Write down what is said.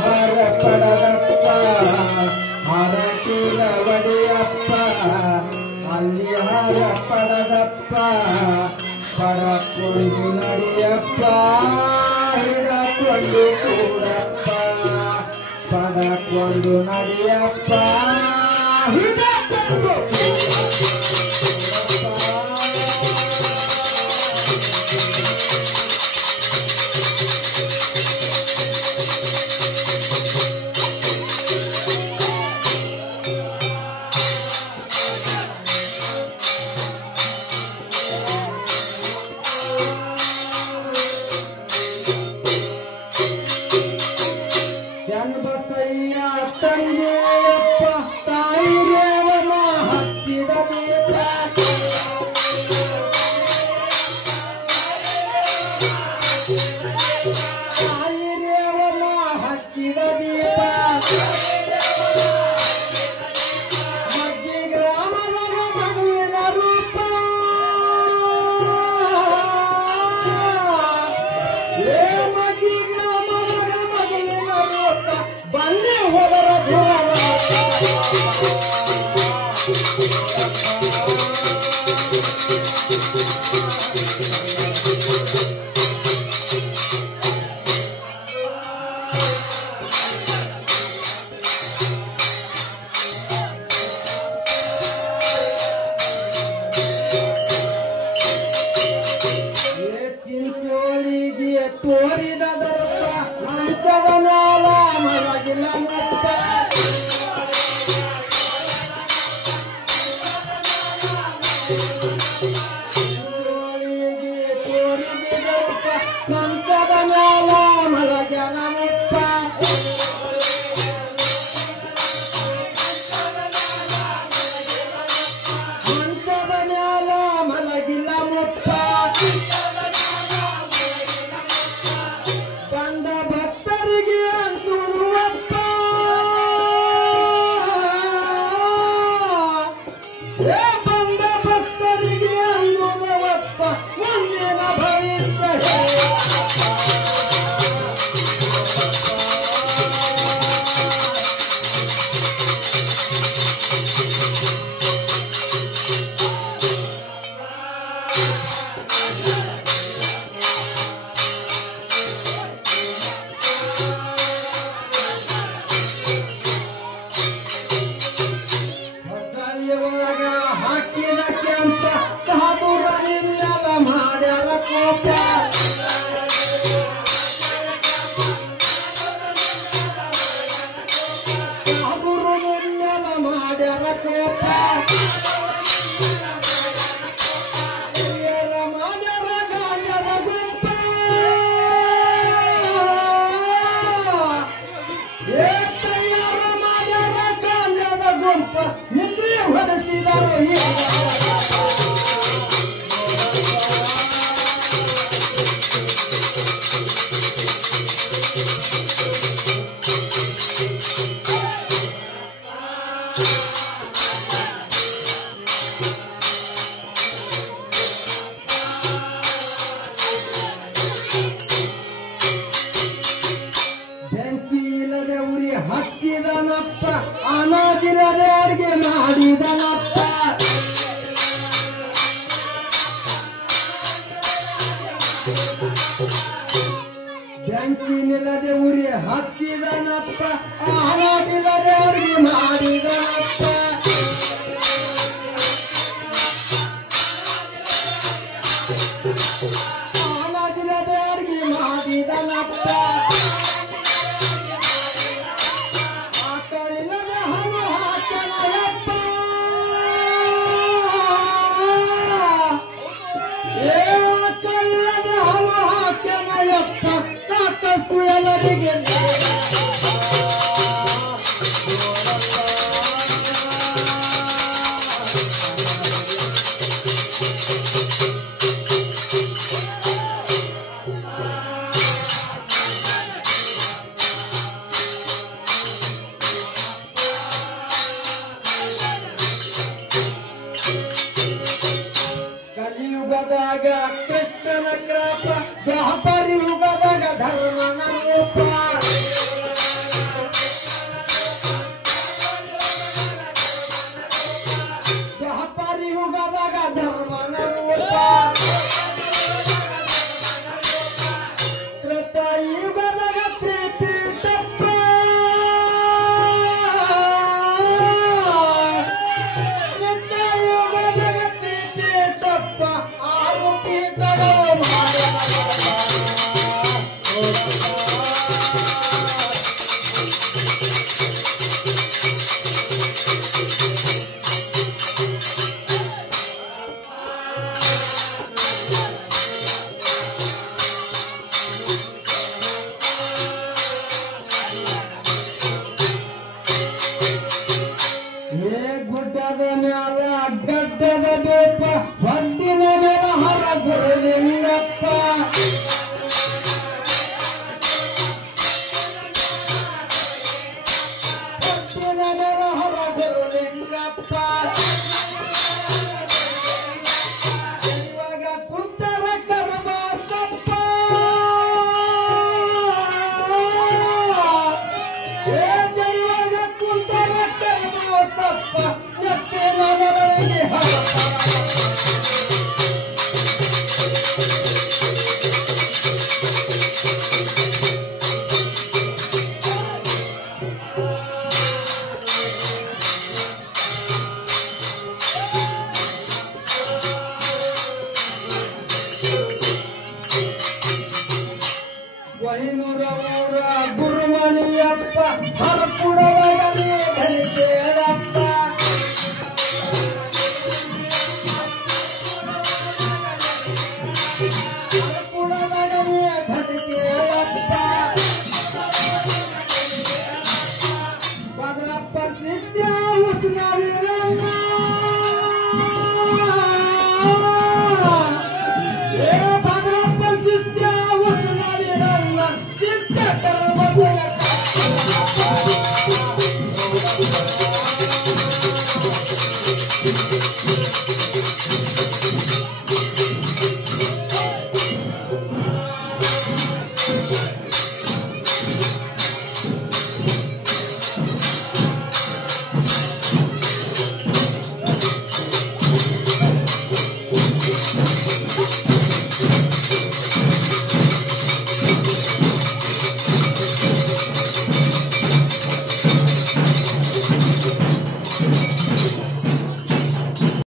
ಹರ ಪಡದಪ್ಪ ಹರಕಿಲ ಒಡೆಯಪ್ಪ ಅಲ್ಲಿ ಹರ ಪಡದಪ್ಪ ಪಡಕೊಂಡು ನಡೆಯಪ್ಪ ಹಿಡಕೊಂಡು ಕೂಡಪ್ಪ ಪಡಕೊಂಡು ನಡೆಯಪ್ಪ ಹಿಡಕೊಂಡು ತಂದೆಯಪ್ಪ ತಾಯಿ ರೇವಣ ಹಚ್ಚಿದ ದೀಪ ತಾಯಿ ರೇವಣ ಹಚ್ಚಿದ ದೀಪ ಮಗ್ಗಿ ಗ್ರಾಮದ ಮಗುವಿನ ರೂಪ ಮಗ್ಗಿ ಗ್ರಾಮದ ಮಗುವಿನ ರೂಪ ಬನ್ನಿ ಹೋದರ ಚಿಂಚೋಳಿಗೆ ತೋರಿದ ದರ್ಪ ಹಂಚದ ನಾಲ ಮಲಗಿಲ್ಲ ಮುತ್ತ ಚಿಂಚೋಳಿಗೆ ತೋರಿದ ದರ್ಪ ಹಂಚದ ನಾಲ ಮಲಗಿಲ್ಲ ಮುತ್ತ ಹಂಚದ ನಾಲ ಮಲಗಿಲ್ಲ ಮುತ್ತ ಬಂದ ಭಕ್ತರಿಗೆ ಅಂತೂರುವಪ್ಪ ಬಂದ ಭಕ್ತರಿಗೆ ಅನ್ನುವಪ್ಪ ಮುಂದಿನ ಭವಿಷ್ಯ ಒಳಗ ಹಾಕಿದ ಕೆಂಪ ಸಾಧುರನಿಂದಲ ಮಾಡ್ಯಾರ ಕೋಪ ಸಾಧುರನಿಂದಲ ಮಾಡ್ಯಾರ ಕೋಪ ಮಾಡ್ಯಾರ ಗಾಂಜದ ಗುಂಪ ತಯಾರ ಮಾಡ್ಯಾರ ಗಾಂಜದ ಗುಂಪ ಹೊಡೆಸಿದರು ಬೆಂಕಿ ಇಲ್ಲದೆ ಉರಿ ಹಚ್ಚಿದನಪ್ಪ ಅನಾಜಿರದೆ ಅಡಿಗೆ ಮಾಡಿದನಪ್ಪ ಬೆಂಕಿ ನಿಲ್ಲದೆ ಉರಿ ಹಚ್ಚಿದನಪ್ಪ ಅನಾಜಿರದೆ ಅಡಿಗೆ ಮಾಡಿದನಪ್ಪ ಅನಾಜಿರದೆ ಅಡಿಗೆ ಮಾಡಿದನಪ್ಪ ಸಾಕಷ್ಟು ಎಲ್ಲರಿಗೆ ಕಲಿಯುಗದಾಗ ಕೃಷ್ಣನ ಕೃಪ ದ್ವಾಪರ ಯುಗದಾಗ ಧರ್ಮನ ರೂಪ ಬೇಪ ಹೊಂದಿನ ಮೇಲೆ ಹರ ಗುರುಲಿಂಗಪ್ಪ ಹೊಂದಿನ ಮೇಲೆ ಹರ ಗುರುಲಿಂಗಪ್ಪ ಇವಾಗ ಕುಂತರ ಕರ್ಮ ತಪ್ಪ ಇವಾಗ ಕುಂತರ ಕರ್ಮ ತಪ್ಪ ಮತ್ತೆ ನವರಳಿಗೆ ವೈನೂರ ಊರ ಗುರುಮಣಿಯಪ್ಪ ಹರಪುಡವಗನೇ ಧರಿಸೆ